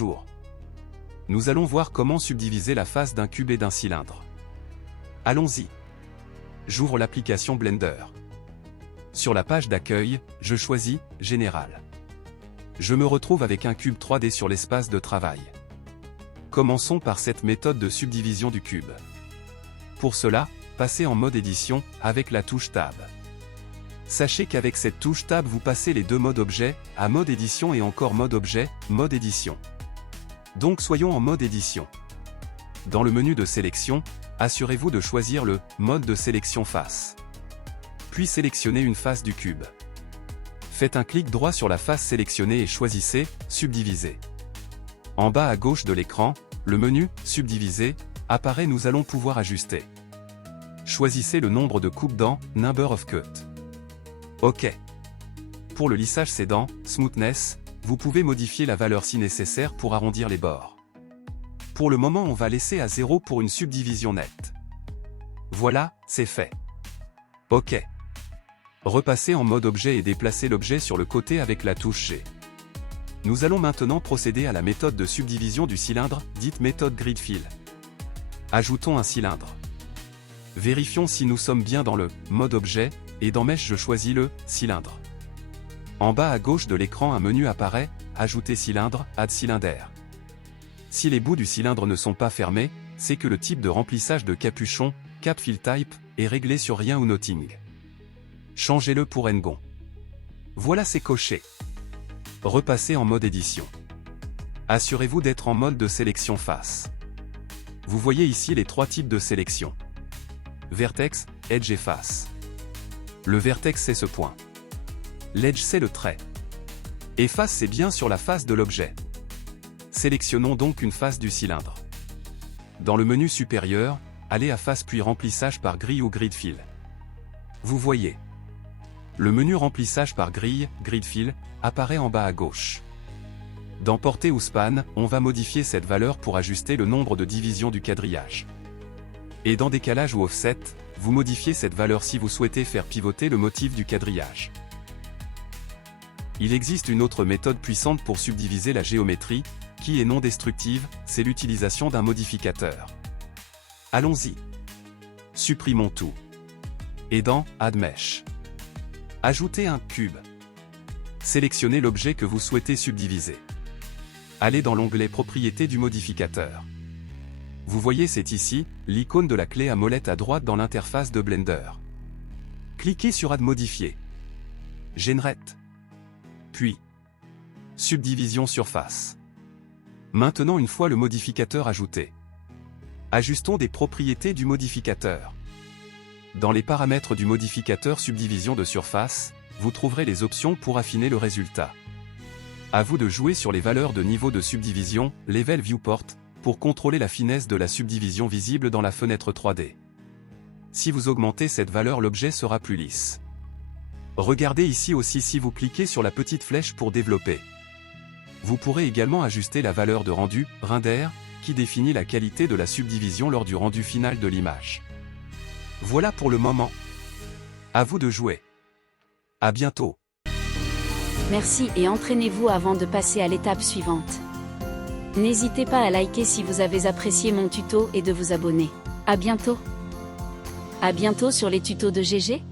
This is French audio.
Bonjour. Nous allons voir comment subdiviser la face d'un cube et d'un cylindre. Allons-y. J'ouvre l'application Blender. Sur la page d'accueil, je choisis « Général ». Je me retrouve avec un cube 3D sur l'espace de travail. Commençons par cette méthode de subdivision du cube. Pour cela, passez en mode édition avec la touche Tab. Sachez qu'avec cette touche Tab vous passez les deux modes objet, à mode édition et encore mode objet, mode édition. Donc soyons en mode édition. Dans le menu de sélection, assurez-vous de choisir le mode de sélection face. Puis sélectionnez une face du cube. Faites un clic droit sur la face sélectionnée et choisissez Subdiviser. En bas à gauche de l'écran, le menu Subdiviser apparaît. Nous allons pouvoir ajuster. Choisissez le nombre de coupes dents, Number of Cut. OK. Pour le lissage ses dents, Smoothness, vous pouvez modifier la valeur si nécessaire pour arrondir les bords. Pour le moment on va laisser à 0 pour une subdivision nette. Voilà, c'est fait. OK. Repassez en mode objet et déplacez l'objet sur le côté avec la touche G. Nous allons maintenant procéder à la méthode de subdivision du cylindre, dite méthode Grid Fill. Ajoutons un cylindre. Vérifions si nous sommes bien dans le mode objet, et dans Mesh je choisis le cylindre. En bas à gauche de l'écran un menu apparaît, Ajouter cylindre, Add Cylinder. Si les bouts du cylindre ne sont pas fermés, c'est que le type de remplissage de capuchon, Cap Fill Type, est réglé sur Rien ou Nothing. Changez-le pour Ngon. Voilà, c'est coché. Repassez en mode édition. Assurez-vous d'être en mode de sélection face. Vous voyez ici les trois types de sélection. Vertex, Edge et face. Le vertex c'est ce point. L'edge c'est le trait. Et face c'est bien sur la face de l'objet. Sélectionnons donc une face du cylindre. Dans le menu supérieur, allez à face puis remplissage par grille ou grid fill. Vous voyez. Le menu remplissage par grille, grid fill, apparaît en bas à gauche. Dans portée ou span, on va modifier cette valeur pour ajuster le nombre de divisions du quadrillage. Et dans décalage ou offset, vous modifiez cette valeur si vous souhaitez faire pivoter le motif du quadrillage. Il existe une autre méthode puissante pour subdiviser la géométrie, qui est non destructive, c'est l'utilisation d'un modificateur. Allons-y. Supprimons tout. Et dans Add Mesh, ajoutez un cube. Sélectionnez l'objet que vous souhaitez subdiviser. Allez dans l'onglet Propriétés du modificateur. Vous voyez, c'est ici, l'icône de la clé à molette à droite dans l'interface de Blender. Cliquez sur Add Modifier. Generate. Puis, Subdivision surface. Maintenant, une fois le modificateur ajouté, ajustons des propriétés du modificateur. Dans les paramètres du modificateur subdivision de surface, vous trouverez les options pour affiner le résultat. À vous de jouer sur les valeurs de niveau de subdivision, Level Viewport, pour contrôler la finesse de la subdivision visible dans la fenêtre 3D. Si vous augmentez cette valeur, l'objet sera plus lisse. Regardez ici aussi si vous cliquez sur la petite flèche pour développer. Vous pourrez également ajuster la valeur de rendu, render, qui définit la qualité de la subdivision lors du rendu final de l'image. Voilà pour le moment. À vous de jouer. À bientôt. Merci et entraînez-vous avant de passer à l'étape suivante. N'hésitez pas à liker si vous avez apprécié mon tuto et de vous abonner. À bientôt. À bientôt sur les tutos de GG.